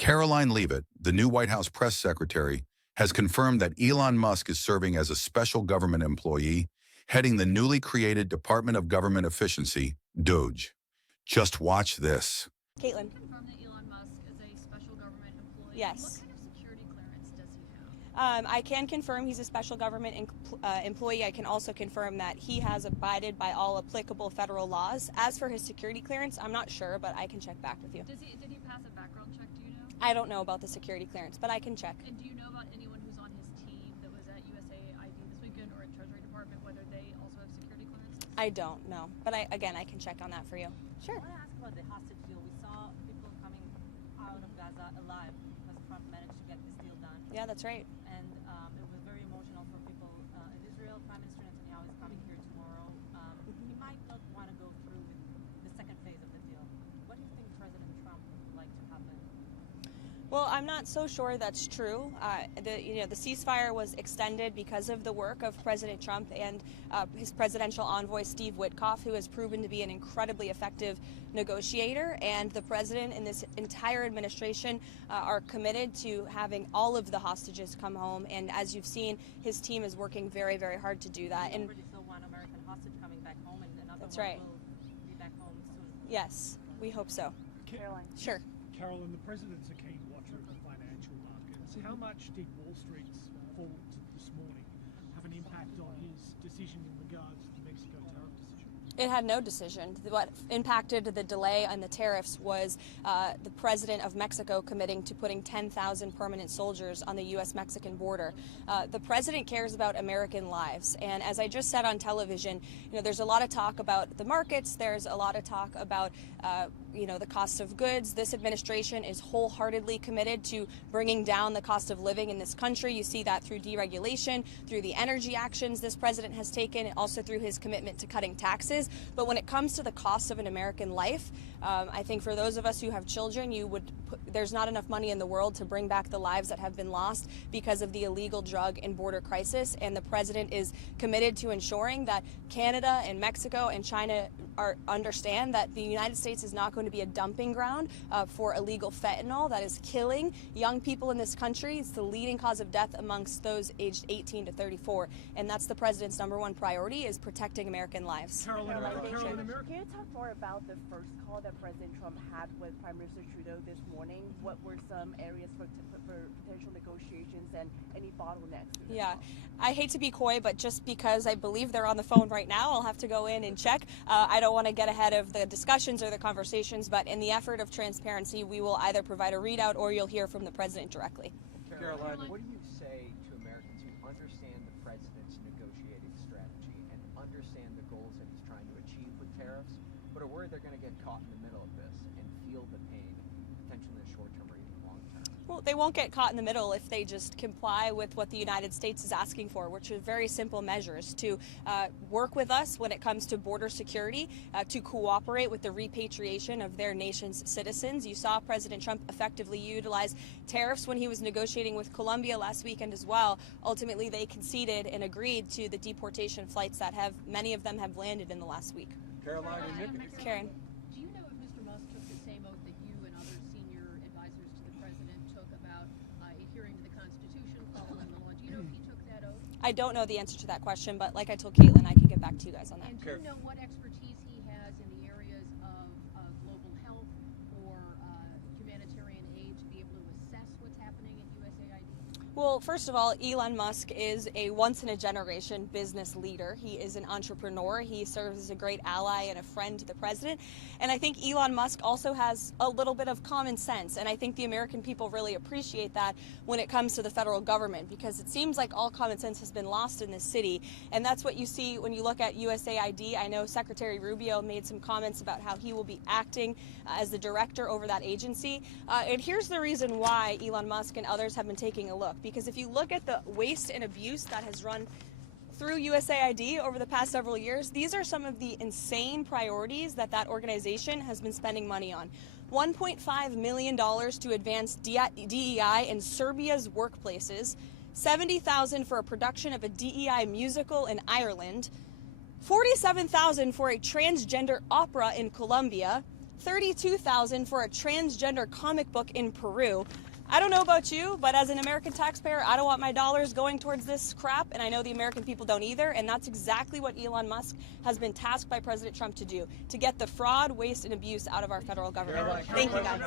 Karoline Leavitt, the new White House press secretary, has confirmed that Elon Musk is serving as a special government employee, heading the newly created Department of Government Efficiency, DOGE. Just watch this. Caitlin. Confirm that Elon Musk is a special government employee. Yes. What kind of security clearance does he have? I can confirm he's a special government employee. I can also confirm that he has abided by all applicable federal laws. As for his security clearance, I'm not sure, but I can check back with you. Did he pass a background check, do you know? I don't know about the security clearance, but I can check. And do you know about anyone who's on his team that was at USAID this weekend or at Treasury Department, whether they also have security clearances? I don't know, but I can check on that for you. Sure. I want to ask about the hostage deal. We saw people coming out of Gaza alive because Trump managed to get this deal done. Yeah, that's right. And it was very emotional for people in Israel. Prime Minister Netanyahu is coming here tomorrow. He might not want to go through with the second phase of the deal. What do you think President Trump would like to happen? Well, I'm not so sure that's true. The ceasefire was extended because of the work of President Trump and his presidential envoy, Steve Witkoff, who has proven to be an incredibly effective negotiator. And the president and this entire administration are committed to having all of the hostages come home. And as you've seen, his team is working very, very hard to do that. We already saw one American hostage coming back home, and another That's one right. will be back home soon. Yes, we hope so. Caroline. Sure. Caroline, the president's a keen watcher of the financial markets. How much did Wall Street's fall this morning have an impact on his decision in regards to the Mexico tariff decision? It had no decision. What impacted the delay on the tariffs was the president of Mexico committing to putting 10,000 permanent soldiers on the U.S.-Mexican border. The president cares about American lives. And as I just said on television, there's a lot of talk about the markets. There's a lot of talk about the cost of goods. This administration is wholeheartedly committed to bringing down the cost of living in this country. You see that through deregulation, through the energy actions this president has taken, and also through his commitment to cutting taxes. But when it comes to the cost of an American life, I think for those of us who have children, there's not enough money in the world to bring back the lives that have been lost because of the illegal drug and border crisis. And the president is committed to ensuring that Canada and Mexico and China understand that the United States is not going to be a dumping ground for illegal fentanyl that is killing young people in this country. It's the leading cause of death amongst those aged 18 to 34. And that's the president's #1 priority, is protecting American lives. Caroline, Can you talk more about the first call that President Trump had with Prime Minister Trudeau this morning? What were some areas for potential negotiations and any bottlenecks? Yeah, I hate to be coy, but just because I believe they're on the phone right now, I'll have to go in and check. I don't want to get ahead of the discussions or the conversations, but in the effort of transparency, we will either provide a readout or you'll hear from the president directly. Caroline, what do you say to Americans who understand the president's negotiating strategy and understand the goals that he's trying to achieve with tariffs, but are worried they're going to get caught in the middle of this and feel the pain, potentially in the short term or even long term? Well, they won't get caught in the middle if they just comply with what the United States is asking for, which are very simple measures to work with us when it comes to border security, to cooperate with the repatriation of their nation's citizens. You saw President Trump effectively utilize tariffs when he was negotiating with Colombia last weekend as well. Ultimately, they conceded and agreed to the deportation flights that many of them have landed in the last week. Caroline, Karen. Do you know if Mr. Musk took the same oath that you and other senior advisors to the president took about adhering to the Constitution, following the law? Do you know if he took that oath? I don't know the answer to that question, but like I told Caitlin, I can get back to you guys on that. And do you know what expertise he has in the areas of global health or humanitarian aid to be able to assess what's happening at USAID? Well, first of all, Elon Musk is a once-in-a-generation business leader. He is an entrepreneur. He serves as a great ally and a friend to the president. And I think Elon Musk also has a little bit of common sense. And I think the American people really appreciate that when it comes to the federal government, because it seems like all common sense has been lost in this city. And that's what you see when you look at USAID. I know Secretary Rubio made some comments about how he will be acting as the director over that agency. And here's the reason why Elon Musk and others have been taking a look. Because if you look at the waste and abuse that has run through USAID over the past several years, these are some of the insane priorities that organization has been spending money on. $1.5 million to advance DEI in Serbia's workplaces, $70,000 for a production of a DEI musical in Ireland, $47,000 for a transgender opera in Colombia, $32,000 for a transgender comic book in Peru. I don't know about you, but as an American taxpayer, I don't want my dollars going towards this crap, and I know the American people don't either, and that's exactly what Elon Musk has been tasked by President Trump to do, to get the fraud, waste, and abuse out of our federal government. Thank you, guys.